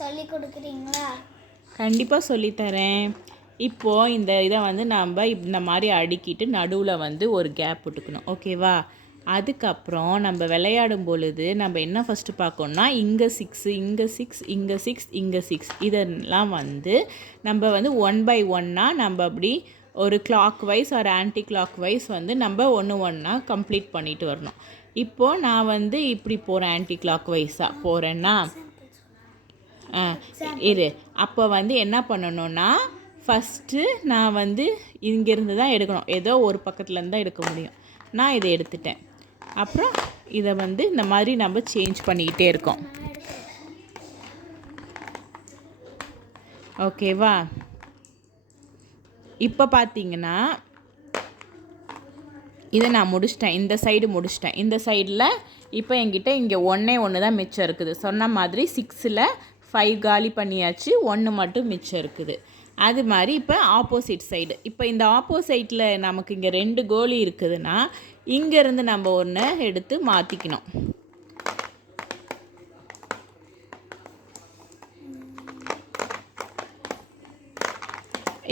சொல்லி கொடுக்குறீங்களா? கண்டிப்பாக சொல்லித்தரேன். இப்போது இந்த இதை வந்து நம்ம இந்த மாதிரி அடுக்கிட்டு நடுவில் வந்து ஒரு கேப் விட்டுக்கணும். ஓகேவா? அதுக்கப்புறம் நம்ம விளையாடும் பொழுது நம்ம என்ன ஃபஸ்ட்டு பார்க்கணுன்னா, இங்கே 6 இங்கே 6 இங்கே 6 இங்கே 6 இதெல்லாம் வந்து நம்ம வந்து 1 by 1ஆக நம்ம அப்படி ஒரு கிளாக் வைஸ் ஒரு ஆன்டி கிளாக் வைஸ் வந்து நம்ம ஒன்றா கம்ப்ளீட் பண்ணிட்டு வரணும். இப்போது நான் வந்து இப்படி போகிறேன், ஆன்டி கிளாக் வைஸாக போகிறேன்னா இரு. அப்போ வந்து என்ன பண்ணணுன்னா, ஃபஸ்ட்டு நான் வந்து இங்கேருந்து தான் எடுக்கணும். ஏதோ ஒரு பக்கத்துலேருந்து தான் எடுக்க முடியும். நான் இதை எடுத்துட்டேன். அப்புறம் இதை வந்து இந்த மாதிரி நம்ம சேஞ்ச் பண்ணிக்கிட்டே இருக்கோம். ஓகேவா? இப்போ பார்த்தீங்கன்னா இதை நான் முடிச்சிட்டேன். இந்த சைடு முடிச்சிட்டேன். இந்த சைடில் இப்போ என்கிட்ட இங்கே ஒன்று தான் மிச்சம் இருக்குது. சொன்ன மாதிரி 6ல் 5 காலி பண்ணியாச்சு, 1 மட்டும் மிச்சம் இருக்குது. அது மாதிரி இப்போ ஆப்போசிட் சைடு. இப்போ இந்த ஆப்போசைட்டில் நமக்கு இங்கே 2 கோலி இருக்குதுன்னா இங்கேருந்து நம்ம ஒன்று எடுத்து மாற்றிக்கணும்.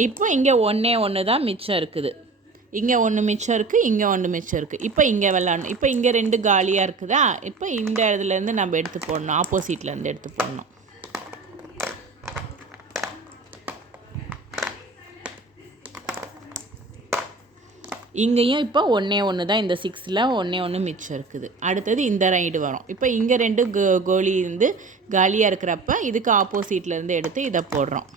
இப்போ இங்கே ஒன்று தான் மிச்சம் இருக்குது. இங்கே ஒன்று மிச்சம் இருக்குது, இங்கே ஒன்று மிச்சம் இருக்குது. இப்போ இங்கே விளாடணும். இப்போ இங்கே 2 காலியாக இருக்குதா? இப்போ இந்த இடத்துலேருந்து நம்ம எடுத்து போடணும், ஆப்போசிட்லேருந்து எடுத்து போடணும். இங்கேயும் இப்போ ஒன்று தான், இந்த 6ல் ஒன்று மிச்சம் இருக்குது. அடுத்தது இந்த ரைடு வரும். இப்போ இங்கே 2 கோலி இருந்து காலியாக இருக்கிறப்ப இதுக்கு ஆப்போசிட்லேருந்து எடுத்து இதை போடுறோம்.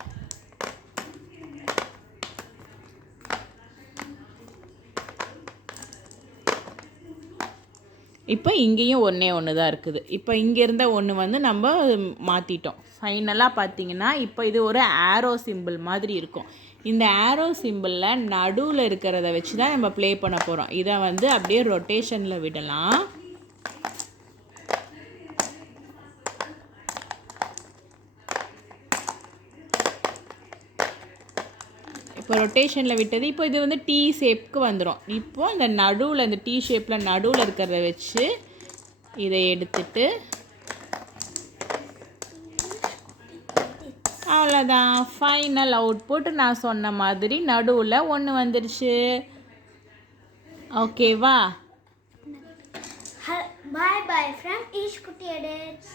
இப்போ இங்கேயும் ஒன்று தான் இருக்குது. இப்போ இங்கே இருந்த ஒன்று வந்து நம்ம மாற்றிட்டோம். ஃபைனலாக பார்த்தீங்கன்னா இப்போ இது ஒரு ஆரோ சிம்பிள் மாதிரி இருக்கும். இந்த ஆரோ சிம்பிளில் நடுவில் இருக்கிறத வச்சு தான் நம்ம ப்ளே பண்ண போகிறோம். இதை வந்து அப்படியே ரொட்டேஷனில் விடலாம். இப்போ ரொட்டேஷனில் விட்டது. இப்போ இது வந்து டீ ஷேப்புக்கு வந்துடும். இப்போது இந்த நடுவில் இந்த டீ ஷேப்பில் நடுவில் இருக்கிறத வச்சு இதை எடுத்துட்டு அவ்வளோதான். ஃபைனல் அவுட்புட் நான் சொன்ன மாதிரி நடுவில் 1 வந்துடுச்சு. ஓகேவா? Bye bye from Ishkuti Edits.